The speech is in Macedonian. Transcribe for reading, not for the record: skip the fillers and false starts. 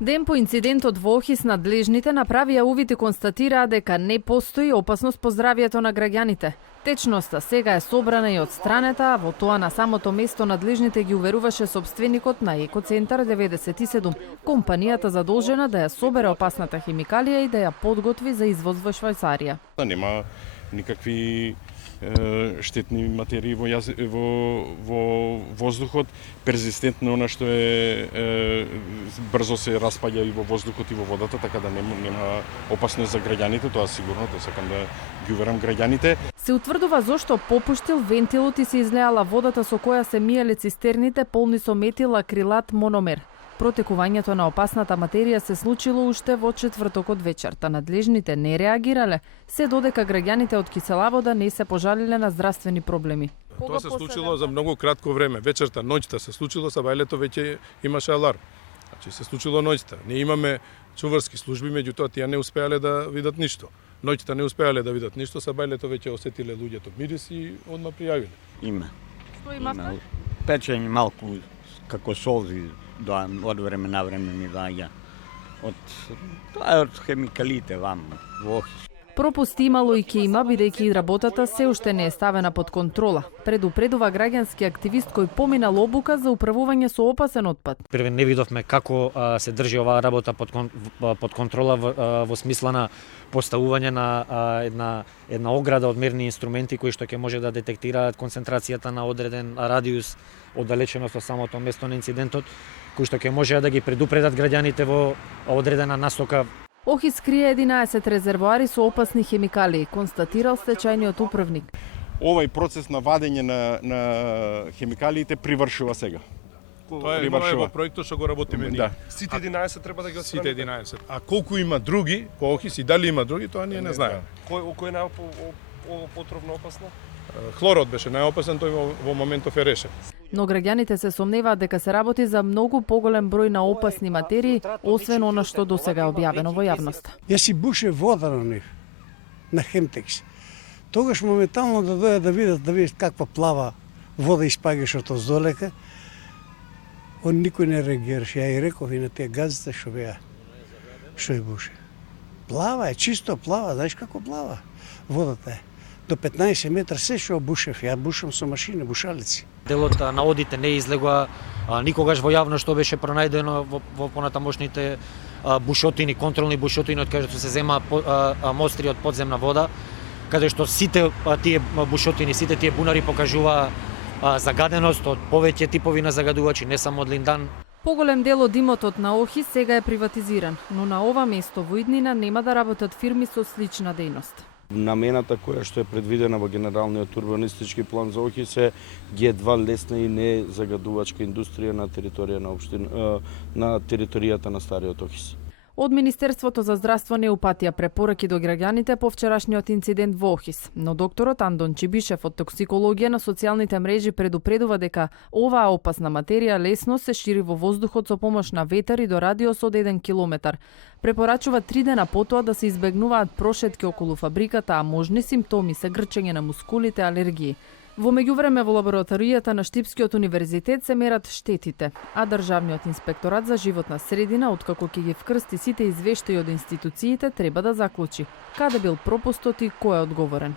Ден по инцидентот во Охис надлежните направија увид и констатираа дека не постои опасност по здравието на граѓаните. Течноста сега е собрана и одстранета, а во тоа на самото место надлежните ги уверуваше собственикот на Екоцентар 97, компанијата задолжена да ја собере опасната химикалија и да ја подготви за извоз во Швајцарија. Нема никакви штетни материи во воздухот, перзистентно она што брзо се распаѓа и во воздухот и во водата, така да нема опасност за граѓаните, тоа сигурно, тоа сакам да ги уверам граѓаните. Се утврдува зошто попуштил вентилот и се излеала водата со која се миеле цистерните полни со метил акрилат мономер. Протекувањето на опасната материја се случило уште во четвртокот вечерта. Надлежните не реагирале, се додека граѓаните од киселавода не се пожалиле на здравствени проблеми. Тоа се случило за многу кратко време. Вечерта, ноќта се случило, сабајлето веќе имаше аларм. Значи се случило ноќта. Не имаме чуварски служби, меѓутоа тие не успеале да видат ништо. Ноќта не успеале да видат ништо, сабајлето веќе осетиле луѓето мирис и одма пријавиле. Има. Што имавте? Печење малку како солзи од време на време ми доаѓа. Тоа е од хемикалите вам во Охис. Пропусти имало и ќе има, бидејќи работата се уште не е ставена под контрола. Предупредува граѓански активист кој поминал обука за управување со опасен отпад. Прве не видовме како се држи оваа работа под контрола во смисла на поставување на една ограда од мерни инструменти кои што ќе може да детектираат концентрацијата на одреден радиус оддалеченост од самото место на инцидентот, кои што ќе може да ги предупредат граѓаните во одредена насока. Охис крие 11 резервоари со опасни хемикалии, констатирал стечајниот управник. Овај процес на вадење на хемикалиите привршува сега. Тоа е во проектот што го работиме ние. Да. Сите 11 треба да ги Сите отстраните? 11. А колку има други по Охис и дали има други, тоа ние не знаеме. Кој е најпотровно опасно? Хлорот беше најопасен, тој во моментов е решен. Но граѓаните се сомневаат дека се работи за многу поголем број на опасни материи, освен она што досега е објавено во јавноста. Јас си буше вода на нив, на Хемтекс. Тогаш моментално да дојдат да видат каква плава вода испаѓаше од оздолека, никој не реагираше. Ја и реков и на тие газите што беа, што и буше. Плава е, чисто плава, знаеш како плава водата е. До 15 метра се што бушев, ја бушам со машина, бушалици. Делот на одите не излегува никогаш во јавно што беше пронајдено во понатамошните бушотини, контролни бушотини од каде што се зема мостри од подземна вода, каде што сите тие бушотини, сите тие бунари покажува загаденост од повеќе типови на загадувачи, не само од линдан. Поголем дел од имотот на Охис сега е приватизиран, но на ова место во иднина нема да работат фирми со слична дејност. Намената која што е предвидена во генералниот урбанистички план за Охис е Г2 лесна и не загадувачка индустрија на територија на територијата на стариот Охис. Од Министерството за здравство не упатија препораки до граѓаните по вчерашниот инцидент во Охис, но докторот Андон Чибишев од токсикологија на социјалните мрежи предупредува дека оваа опасна материја лесно се шири во воздухот со помош на ветер и до радиус од 1 километар. Препорачува 3 дена потоа да се избегнуваат прошетки околу фабриката, а можни симптоми се грчење на мускулите, алергии. Во меѓувреме во лабораторијата на Штипскиот универзитет се мерат штетите, а Државниот инспекторат за животна средина, откако ќе ги вкрсти сите извештаи од институциите, треба да заклучи каде бил пропустот и кој е одговорен.